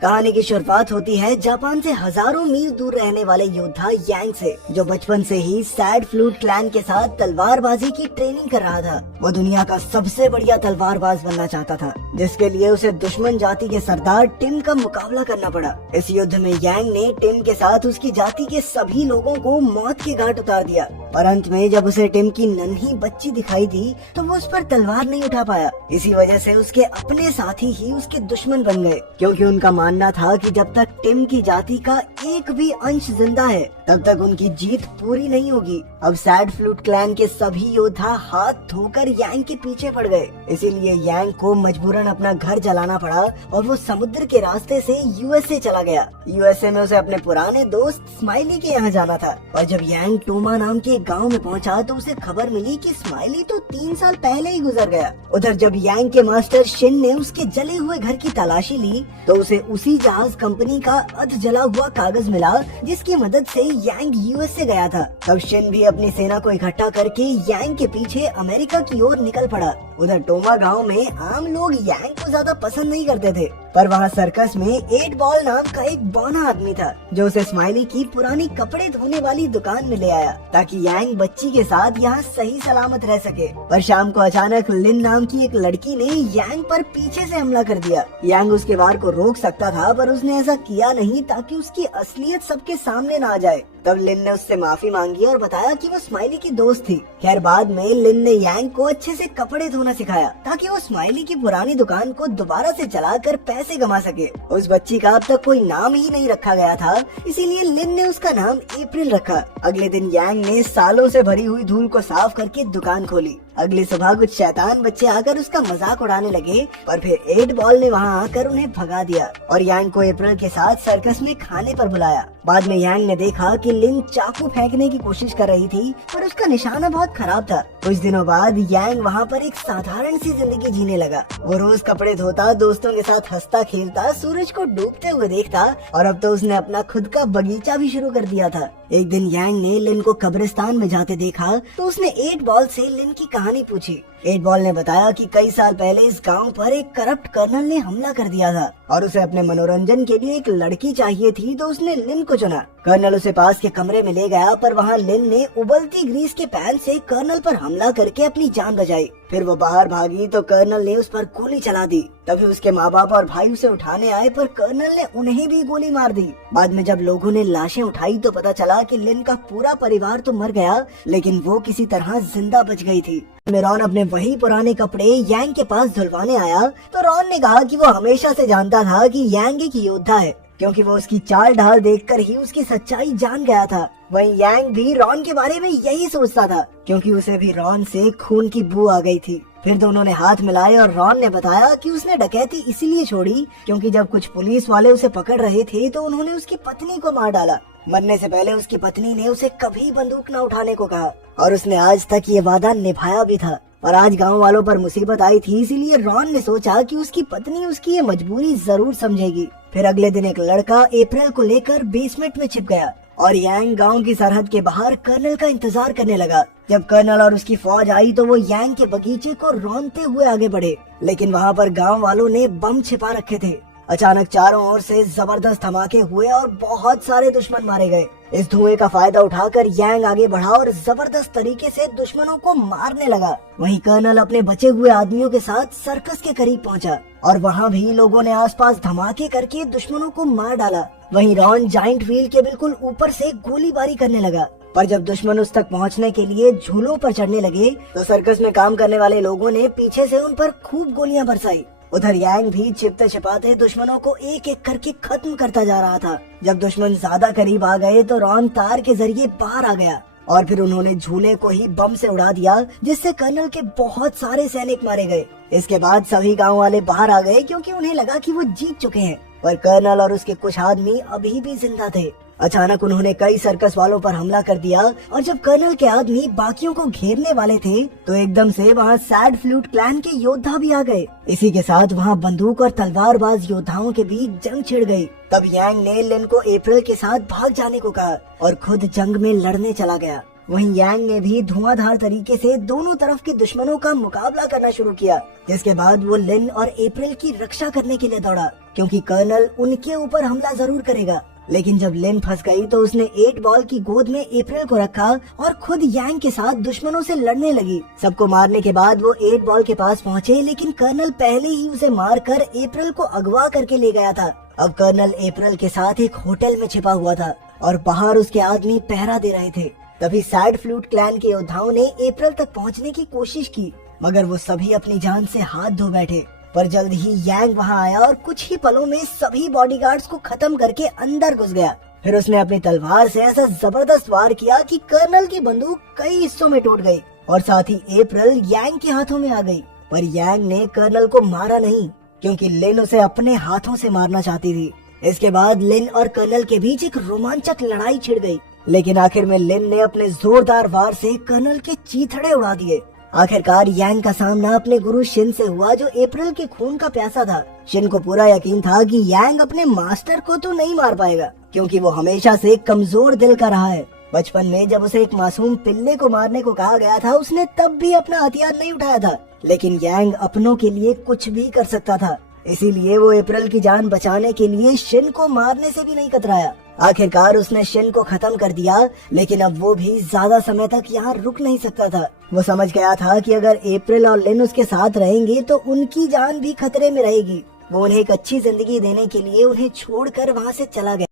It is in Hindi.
कहानी की शुरुआत होती है जापान से हजारों मील दूर रहने वाले योद्धा यांग से, जो बचपन से ही सैड फ्लूट क्लैन के साथ तलवारबाजी की ट्रेनिंग कर रहा था। वो दुनिया का सबसे बढ़िया तलवारबाज बनना चाहता था, जिसके लिए उसे दुश्मन जाति के सरदार टिम का मुकाबला करना पड़ा। इस युद्ध में यांग ने टिम के साथ उसकी जाति के सभी लोगों को मौत के घाट उतार दिया, और अंत में जब उसे टिम की नन्ही बच्ची दिखाई दी तो वो उस पर तलवार नहीं उठा पाया। इसी वजह से उसके अपने साथी ही उसके दुश्मन बन गए, क्योंकि उनका मानना था कि जब तक टिम की जाति का एक भी अंश जिंदा है तब तक उनकी जीत पूरी नहीं होगी। अब सैड फ्लूट क्लैन के सभी योद्धा हाथ धोकर यांग के पीछे पड़ गए। इसीलिए यांग को मजबूरन अपना घर जलाना पड़ा और वो समुद्र के रास्ते से यूएसए चला गया। यूएसए में उसे अपने पुराने दोस्त स्माइली के यहाँ जाना था, और जब यांग टोमा नाम के गांव में पहुंचा तो उसे खबर मिली कि स्माइली तो 3 साल पहले ही गुजर गया। उधर जब यांग के मास्टर शिन ने उसके जले हुए घर की तलाशी ली तो उसे उसी जहाज कंपनी का अध जला हुआ कागज मिला जिसकी मदद से यांग यूएसए गया था। तब शिन भी अपनी सेना को इकट्ठा करके यांग के पीछे अमेरिका की ओर निकल पड़ा। उधर टोमा गांव में आम लोग यांग को ज्यादा पसंद नहीं करते थे, पर वहाँ सर्कस में 8 बॉल नाम का एक बौना आदमी था जो उसे स्माइली की पुरानी कपड़े धोने वाली दुकान में ले आया, ताकि यांग बच्ची के साथ यहाँ सही सलामत रह सके। पर शाम को अचानक लिन नाम की एक लड़की ने यांग पर पीछे से हमला कर दिया। यांग उसके वार को रोक सकता था, पर उसने ऐसा किया नहीं ताकि उसकी असलियत सबके सामने न आ जाए। तब लिन ने उससे माफी मांगी और बताया कि वो स्माइली की दोस्त थी। खैर बाद में लिन ने यांग को अच्छे से कपड़े धोना सिखाया ताकि वो स्माइली की पुरानी दुकान को दोबारा से चलाकर पैसे कमा सके। उस बच्ची का अब तक कोई नाम ही नहीं रखा गया था, इसीलिए लिन ने उसका नाम अप्रैल रखा। अगले दिन यांग ने सालों से भरी हुई धूल को साफ करके दुकान खोली। अगली सुबह कुछ शैतान बच्चे आकर उसका मजाक उड़ाने लगे, पर फिर 8 बॉल ने वहाँ आकर उन्हें भगा दिया और यांग को अप्रैल के साथ सर्कस में खाने पर बुलाया। बाद में यांग ने देखा कि लिन चाकू फेंकने की कोशिश कर रही थी, पर उसका निशाना बहुत खराब था। कुछ दिनों बाद यांग वहाँ पर एक साधारण सी जिंदगी जीने लगा। वो रोज कपड़े धोता, दोस्तों के साथ हंसता खेलता, सूरज को डूबते हुए देखता, और अब तो उसने अपना खुद का बगीचा भी शुरू कर दिया था। एक दिन यांग ने लिन को कब्रिस्तान में जाते देखा तो उसने 8 बॉल से लिन की कहानी पूछी। 8 बॉल ने बताया कि कई साल पहले इस गांव पर एक करप्ट कर्नल ने हमला कर दिया था और उसे अपने मनोरंजन के लिए एक लड़की चाहिए थी, तो उसने लिन को चुना। कर्नल उसे पास के कमरे में ले गया, पर वहाँ लिन ने उबलती ग्रीस के पैन से कर्नल पर हमला करके अपनी जान बचाई। फिर वो बाहर भागी तो कर्नल ने उस पर गोली चला दी। तभी उसके माँ बाप और भाई उसे उठाने आए, पर कर्नल ने उन्हें भी गोली मार दी। बाद में जब लोगों ने लाशें उठाई तो पता चला कि लिन का पूरा परिवार तो मर गया, लेकिन वो किसी तरह जिंदा बच गई थी। रॉन अपने वही पुराने कपड़े यांग के पास धुलवाने आया तो रॉन ने कहा कि वो हमेशा से जानता था कि यांग एक योद्धा है, क्योंकि वो उसकी चाल ढाल देखकर ही उसकी सच्चाई जान गया था। वहीं यांग भी रॉन के बारे में यही सोचता था, क्योंकि उसे भी रॉन से खून की बू आ गई थी। फिर दोनों ने हाथ मिलाए और रॉन ने बताया कि उसने डकैती इसीलिए छोड़ी क्योंकि जब कुछ पुलिस वाले उसे पकड़ रहे थे तो उन्होंने उसकी पत्नी को मार डाला। मरने से पहले उसकी पत्नी ने उसे कभी बंदूक न उठाने को कहा, और उसने आज तक ये वादा निभाया भी था। और आज गांव वालों पर मुसीबत आई थी, इसीलिए रॉन ने सोचा कि उसकी पत्नी उसकी ये मजबूरी जरूर समझेगी। फिर अगले दिन एक लड़का अप्रैल को लेकर बेसमेंट में छिप गया और यांग गांव की सरहद के बाहर कर्नल का इंतजार करने लगा। जब कर्नल और उसकी फौज आई तो वो यांग के बगीचे को रौंदते हुए आगे बढ़े, लेकिन वहाँ पर गांव वालों ने बम छिपा रखे थे। अचानक चारों ओर से जबरदस्त धमाके हुए और बहुत सारे दुश्मन मारे गए। इस धुएं का फायदा उठाकर यांग आगे बढ़ा और जबरदस्त तरीके से दुश्मनों को मारने लगा। वहीं कर्नल अपने बचे हुए आदमियों के साथ सर्कस के करीब पहुंचा और वहां भी लोगों ने आसपास धमाके करके दुश्मनों को मार डाला। वहीं रॉन जाइंट व्हील के बिल्कुल ऊपर से गोलीबारी करने लगा, पर जब दुश्मन उस तक पहुंचने के लिए झूलों पर चढ़ने लगे तो सर्कस में काम करने वाले लोगों ने पीछे से उन पर खूब गोलियां बरसाई। उधर यांग भी छिपते छिपाते दुश्मनों को एक एक करके खत्म करता जा रहा था। जब दुश्मन ज्यादा करीब आ गए तो रॉन तार के जरिए बाहर आ गया और फिर उन्होंने झूले को ही बम से उड़ा दिया, जिससे कर्नल के बहुत सारे सैनिक मारे गए। इसके बाद सभी गांव वाले बाहर आ गए क्योंकि उन्हें लगा कि वो जीत चुके हैं, पर कर्नल और उसके कुछ आदमी अभी भी जिंदा थे। अचानक उन्होंने कई सर्कस वालों पर हमला कर दिया और जब कर्नल के आदमी बाकियों को घेरने वाले थे तो एकदम से वहाँ सैड फ्लूट क्लैन के योद्धा भी आ गए। इसी के साथ वहाँ बंदूक और तलवारबाज योद्धाओं के बीच जंग छिड़ गई। तब यांग ने लिन को अप्रैल के साथ भाग जाने को कहा और खुद जंग में लड़ने चला गया। वहीं यांग ने भी धुआंधार तरीके से दोनों तरफ के दुश्मनों का मुकाबला करना शुरू किया, जिसके बाद वो लिन और अप्रैल की रक्षा करने के लिए दौड़ा, क्योंकि कर्नल उनके ऊपर हमला जरूर करेगा। लेकिन जब लिन फंस गई तो उसने 8 बॉल की गोद में अप्रैल को रखा और खुद यांग के साथ दुश्मनों से लड़ने लगी। सबको मारने के बाद वो 8 बॉल के पास पहुँचे, लेकिन कर्नल पहले ही उसे मारकर अप्रैल को अगवा करके ले गया था। अब कर्नल अप्रैल के साथ एक होटल में छिपा हुआ था और बाहर उसके आदमी पहरा दे रहे थे। तभी सैड फ्लूट क्लैन के योद्धाओं ने अप्रैल तक पहुंचने की कोशिश की, मगर वो सभी अपनी जान से हाथ धो बैठे। पर जल्द ही यांग वहां आया और कुछ ही पलों में सभी बॉडीगार्ड्स को खत्म करके अंदर घुस गया। फिर उसने अपनी तलवार से ऐसा जबरदस्त वार किया कि कर्नल की बंदूक कई हिस्सों में टूट गई और साथ ही अप्रैल यांग के हाथों में आ गई। पर यांग ने कर्नल को मारा नहीं, क्योंकि लिन उसे अपने हाथों से मारना चाहती थी। इसके बाद लिन और कर्नल के बीच एक रोमांचक लड़ाई छिड़ गई, लेकिन आखिर में लिन ने अपने जोरदार वार से कर्नल के चीथड़े उड़ा दिए। आखिरकार यांग का सामना अपने गुरु शिन से हुआ, जो अप्रैल के खून का प्यासा था। शिन को पूरा यकीन था कि यांग अपने मास्टर को तो नहीं मार पाएगा, क्योंकि वो हमेशा से कमजोर दिल का रहा है। बचपन में जब उसे एक मासूम पिल्ले को मारने को कहा गया था, उसने तब भी अपना हथियार नहीं उठाया था। लेकिन यांग अपनों के लिए कुछ भी कर सकता था, इसीलिए वो अप्रैल की जान बचाने के लिए शिन को मारने से भी नहीं कतराया। आखिरकार उसने शिन को खत्म कर दिया, लेकिन अब वो भी ज्यादा समय तक यहाँ रुक नहीं सकता था। वो समझ गया था कि अगर अप्रैल और लिन उसके साथ रहेंगे तो उनकी जान भी खतरे में रहेगी। वो उन्हें एक अच्छी जिंदगी देने के लिए उन्हें छोड़कर वहाँ से चला गया।